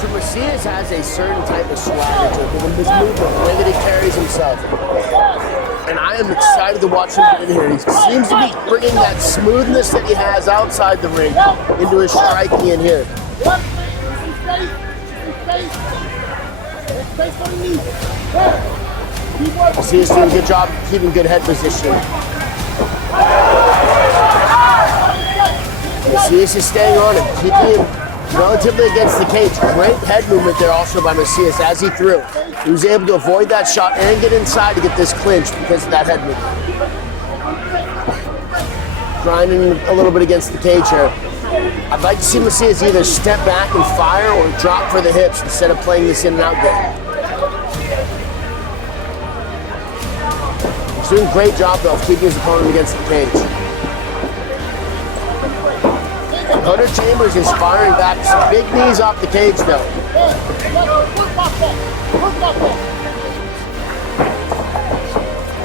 So Macias has a certain type of swagger to him, his movement, the way that he carries himself. And I am excited to watch him get in here. He seems to be bringing that smoothness that he has outside the ring into his striking in here. Macias doing a good job keeping good head position. Macias is staying on him, keeping him relatively against the cage. Great head movement there also by Macias as he threw. He was able to avoid that shot and get inside to get this clinch because of that head movement. Grinding a little bit against the cage here. I'd like to see Macias either step back and fire or drop for the hips instead of playing this in and out game. He's doing a great job though of keeping his opponent against the cage. Hunter Chambers is firing back. Some big knees off the cage though.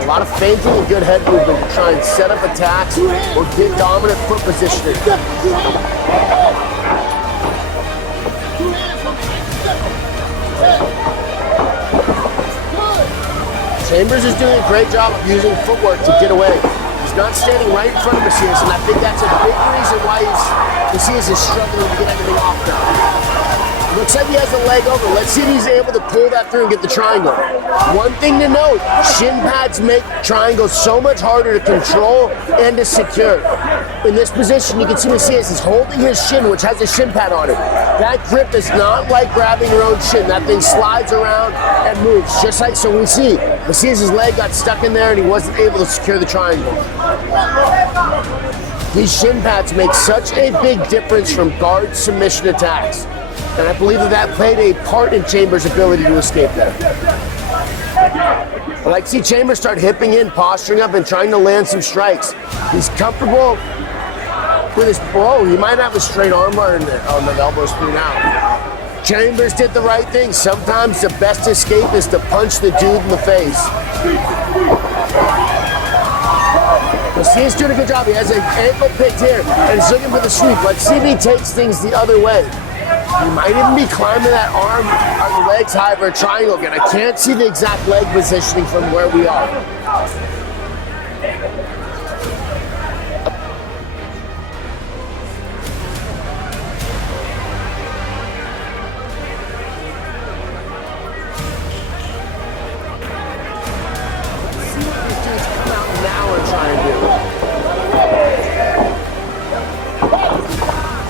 A lot of feinting and good head movement to try and set up attacks or get dominant foot positioning. Chambers is doing a great job of using footwork to get away. He's not standing right in front of Macias, and I think that's a big reason why Macias is struggling to get everything off now. Looks like he has a leg over. Let's see if he's able to pull that through and get the triangle. One thing to note, shin pads make triangles so much harder to control and to secure. In this position, you can see Macias is holding his shin, which has a shin pad on it. That grip is not like grabbing your own shin. That thing slides around and moves, just like so we see. Macias' leg got stuck in there and he wasn't able to secure the triangle. These shin pads make such a big difference from guard submission attacks. And I believe that played a part in Chambers' ability to escape there. I like to see Chambers start hipping in, posturing up, and trying to land some strikes. He's comfortable with his blow. He might have a straight armbar in there. Oh, no, the elbow's through now. Chambers did the right thing. Sometimes the best escape is to punch the dude in the face. Macias doing a good job. He has an ankle picked here, and he's looking for the sweep. Let's see if he takes things the other way. He might even be climbing that arm or the legs high for a triangle again. I can't see the exact leg positioning from where we are. Let's see what these dudes come out now and try and do.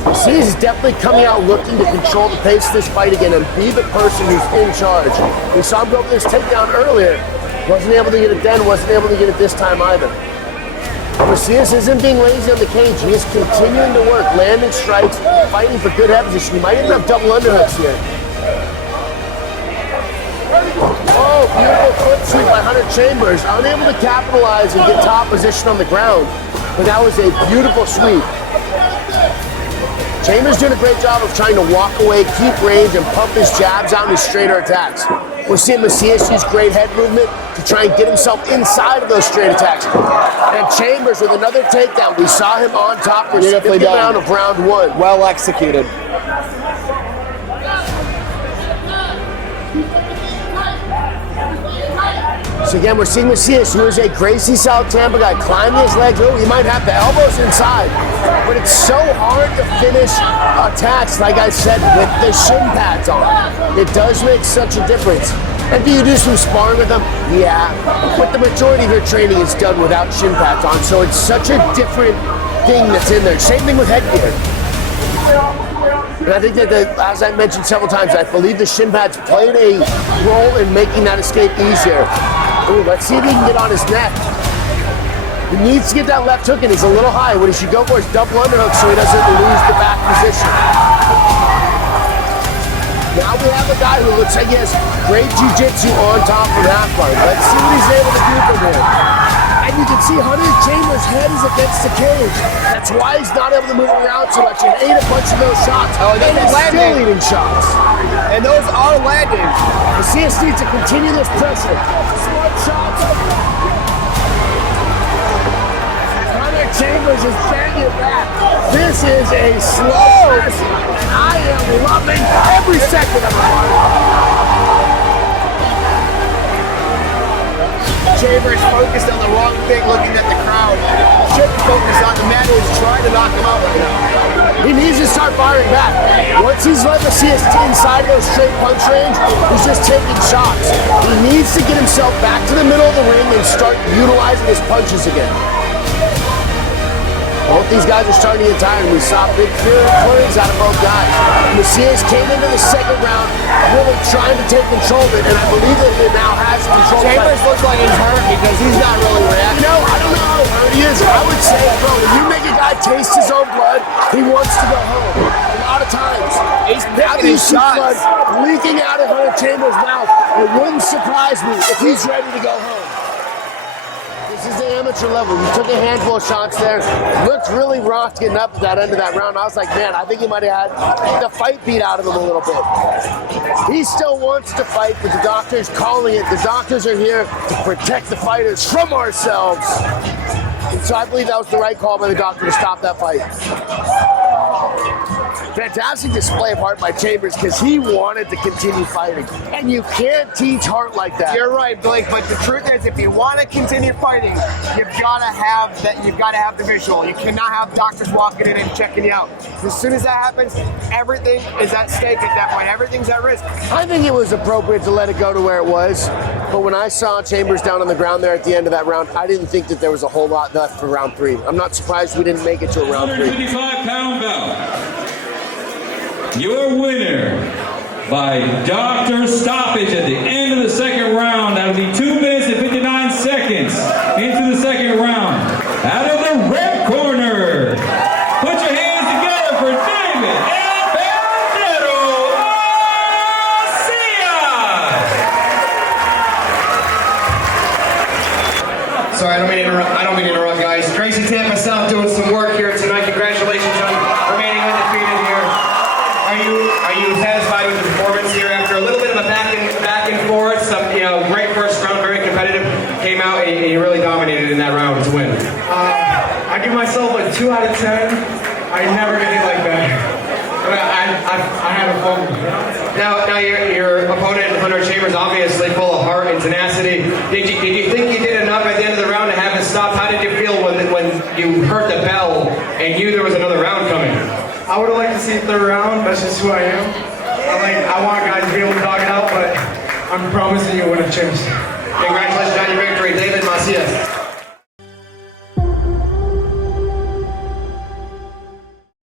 Macias is definitely coming out looking to control the pace of this fight again and be the person who's in charge. We saw him go for this takedown earlier. Wasn't able to get it then, wasn't able to get it this time either. Macias isn't being lazy on the cage. He is continuing to work, landing strikes, fighting for good head position. He might even have double underhooks here. Oh, beautiful foot sweep by Hunter Chambers. Unable to capitalize and get top position on the ground, but that was a beautiful sweep. Chambers doing a great job of trying to walk away, keep range, and pump his jabs out in his straighter attacks. We're seeing Macias use great head movement to try and get himself inside of those straight attacks. And Chambers with another takedown. We saw him on top for a significant round of round one. Well executed. So again, we're seeing Macias, who is a Gracie South Tampa guy, climbing his legs. Oh, he might have the elbows inside. But it's so hard to finish attacks, like I said, with the shin pads on. It does make such a difference. And do you do some sparring with them? Yeah. But the majority of your training is done without shin pads on, so it's such a different thing that's in there. Same thing with headgear. And I think that, as I mentioned several times, I believe the shin pads played a role in making that escape easier. Ooh, let's see if he can get on his neck. He needs to get that left hook in. He's a little high. What he should go for is double underhook so he doesn't lose the back position. Now we have a guy who looks like he has great jiu-jitsu on top of half guard. Let's see what he's able to do from here. And you can see Hunter Chambers' head is against the cage. That's why he's not able to move around so much and ate a bunch of those shots. Oh, and he's still eating shots. And those are landing. Macias needs to continue this pressure. Smart shots. Hunter Chambers is banging it back. This is a slow press, and I am loving every every second of it. Chambers focused on the wrong thing, looking at the crowd. Should focus on the man who's trying to knock him out right now. He needs to start firing back. Once he's let Macias inside those straight punch range, he's just taking shots. He needs to get himself back to the middle of the ring and start utilizing his punches again. Both these guys are starting to get tired. We saw big flurries out of both guys. Macias came into the second round really trying to take control of it, and I believe that he now has control. Chambers looks like he's hurt because he's not really reacting. You know, I don't know how hurt he is. I would say, bro, when you make a guy taste his own blood, he wants to go home. A lot of times. Now that you see blood leaking out of Hunter Chambers' mouth, it wouldn't surprise me if he's ready to go home. This is the amateur level. You took a handful of shots there. Looked really rough getting up at that end of that round. I was like, man, I think he might have had the fight beat out of him a little bit. He still wants to fight, but the doctor's calling it. The doctors are here to protect the fighters from ourselves. And so I believe that was the right call by the doctor to stop that fight. Fantastic display of heart by Chambers because he wanted to continue fighting. And you can't teach heart like that. You're right, Blake, but the truth is if you want to continue fighting, you've got to have the visual. You cannot have doctors walking in and checking you out. As soon as that happens, everything is at stake at that point. Everything's at risk. I think it was appropriate to let it go to where it was. But when I saw Chambers down on the ground there at the end of that round, I didn't think that there was a whole lot left for round 3. I'm not surprised we didn't make it to a round 3. 155-pound bout. Your winner by doctor stoppage at the end of the second round. That'll be 2 minutes and 59 seconds into the second round. Out of the red corner, put your hands together for David El Bandero Macias. Sorry, I don't mean to interrupt, guys. Tracy Tampa South doing some work here tonight. Congratulations on remaining undefeated here. Are you satisfied with the performance here after a little bit of a back and forth? Some great first round, very competitive. Came out and you really dominated in that round to win. I give myself a 2 out of 10. I never get hit like that. I had a fun. Now your opponent Hunter Chambers obviously full of heart and tenacity. Did you think you did enough at the end of the round to have it stopped? How did you feel when you heard the bell and knew there was another round coming? I would have liked to see a 3rd round. That's just who I am. I want guys to be able to dog it out, but I'm promising you a winning chance. Congratulations on your victory, David Macias.